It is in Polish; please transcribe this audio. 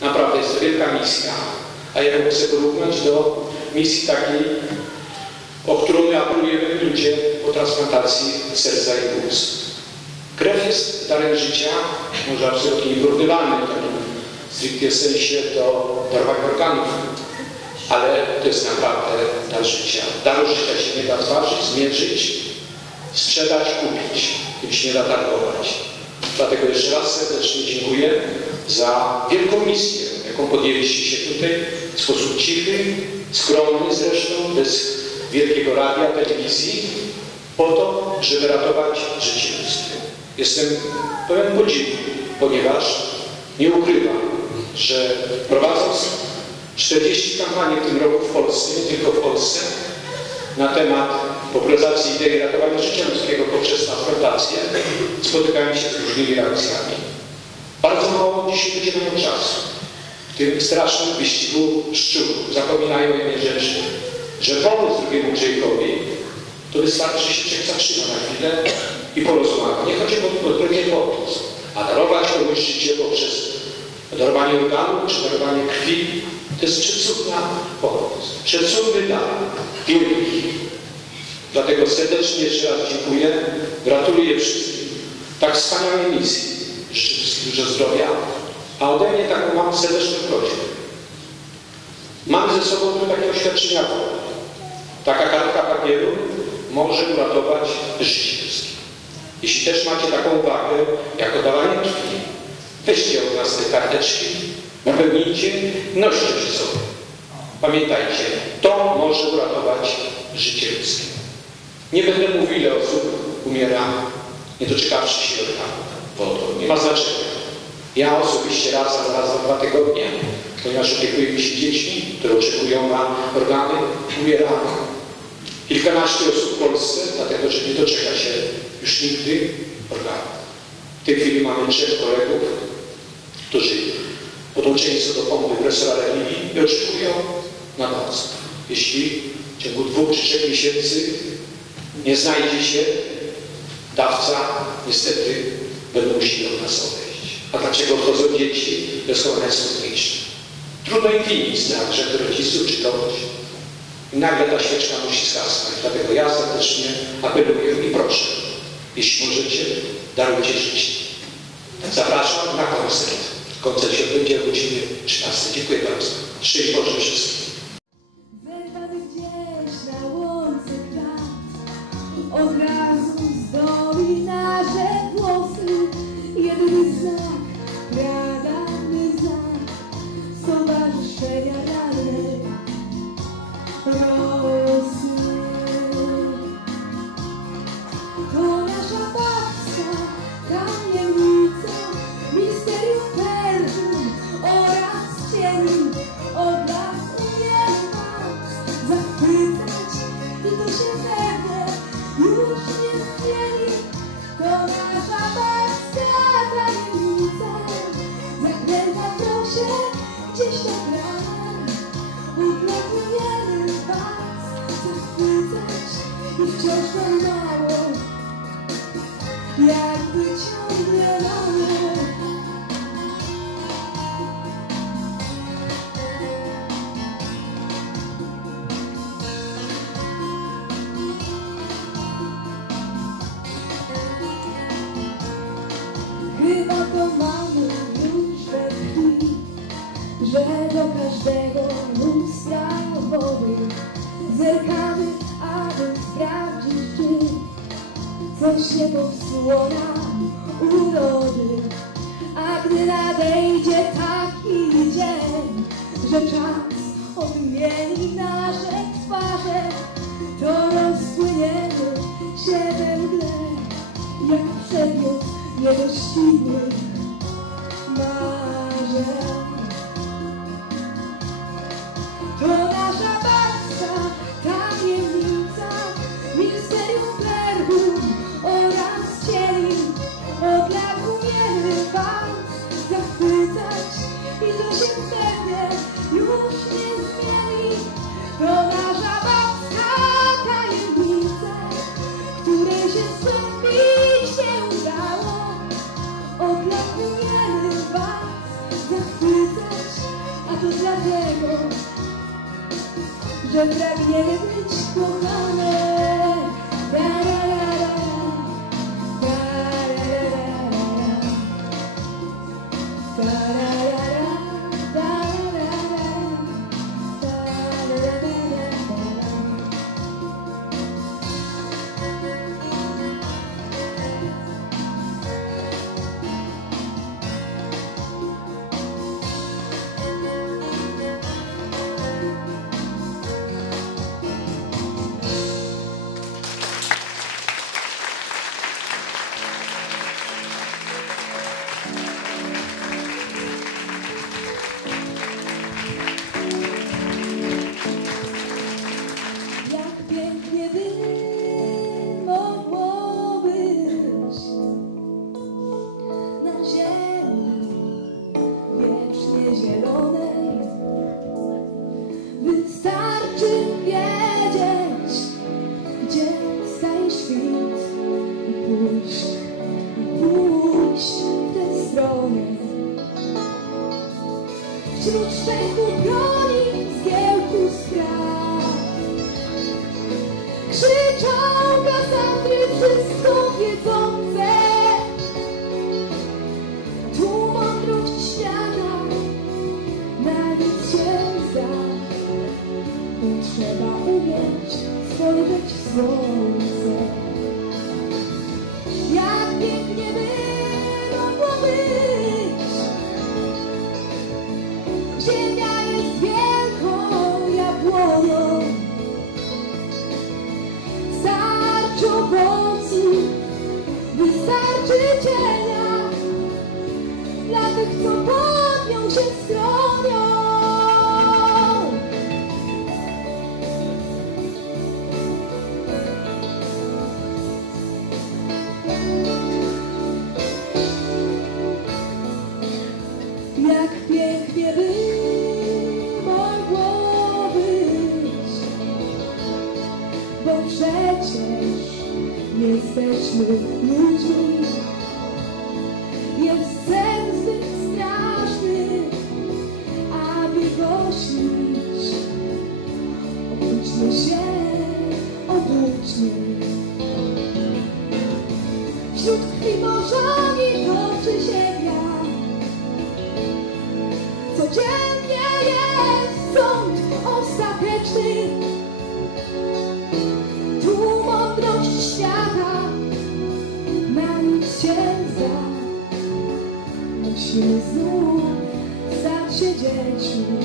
Naprawdę jest to wielka misja. A ja bym chcę porównać do misji takiej, o którą my apelujemy ludzie po transplantacji serca i płuc. Krew jest darem życia, może absolutnie nieporównywalny w takim stricte sensie do darowania organów, ale to jest naprawdę dar życia. Daru życia się nie da zważyć, zmierzyć, sprzedać, kupić. Tym się nie da targować. Dlatego jeszcze raz serdecznie dziękuję za wielką misję, jaką podjęliście się tutaj w sposób cichy, skromny zresztą, bez wielkiego radia, telewizji, po to, żeby ratować życie ludzkie. Jestem pełen podziwu, ponieważ nie ukrywam, że prowadząc 40 kampanii w tym roku w Polsce, nie tylko w Polsce, na temat popularyzacji idei ratowania życia ludzkiego poprzez transplantację, spotykałem się z różnymi reakcjami. Bardzo mało dzisiaj ludzie mają czasu. W tym strasznym wyścigu szczurów zapominają jednej rzeczy, że pomóc drugiemu człowiekowi to wystarczy, że się człowiek zatrzyma na chwilę i porozmawia. Nie chodzi o odwrotnie pomoc, a darować komuś życie poprzez darowanie organów czy darowanie krwi to jest przecudna pomoc, przecudny dar, wielki. Dlatego serdecznie jeszcze raz dziękuję, gratuluję wszystkim tak wspaniałej misji. Życzę wszystkim dużo zdrowia, a ode mnie taką mam serdeczną prośbę. Mamy ze sobą tu takie oświadczenia. Taka kartka papieru może uratować życie ludzkie. Jeśli też macie taką uwagę, jak oddawanie krwi, weźcie od nas te karteczki, napełnijcie, noście przy sobie. Pamiętajcie, to może uratować życie ludzkie. Nie będę mówił, ile osób umiera, nie doczekawszy się bo to nie ma znaczenia. Ja osobiście raz, a raz na dwa tygodnie, ponieważ opiekuję się dziećmi, które oczekują na organy, umieram. Kilkanaście osób w Polsce, dlatego że nie doczeka się już nigdy organów. W tej chwili mamy trzech kolegów, którzy podłączeni są do pompy profesora Lewini i oczekują na noc. Jeśli w ciągu dwóch czy trzech miesięcy nie znajdzie się dawca, niestety będą musieli od nas odejść. A dlaczego odchodzą dzieci? To jest chyba najsmutniejsze. Trudno im winić na grzech rodziców czy kogoś. I nagle ta świeczka musi zgasnąć. Dlatego ja serdecznie apeluję i proszę, jeśli możecie, darujcie życie. Zapraszam na koncert. Koncert się odbędzie o godzinie 13. Dziękuję bardzo. Szczęść Boże wszystkim. Kwiat Od zerkamy, aby sprawdzić, czy coś nie popsuło nam urody. A gdy nadejdzie taki dzień, że czas odmieni nasze twarze, to rozpłyniemy się we mgle, jak przedmiot niedościgłych marzeń. wśród szczęku broni zgiełku strach. Krzyczał Kasandry wszystko wiedzące, tu mądrość świata na nic się zda. Potrzeba umieć spojrzeć w słońce. jesteśmy ludźmi. Jest sens tym straszny, aby go śnić. Obudźmy się, obudźmy. Wśród krwi morzowi toczy się wiatr. Codziennie jest sąd ostateczny. się znów stać się dziećmi.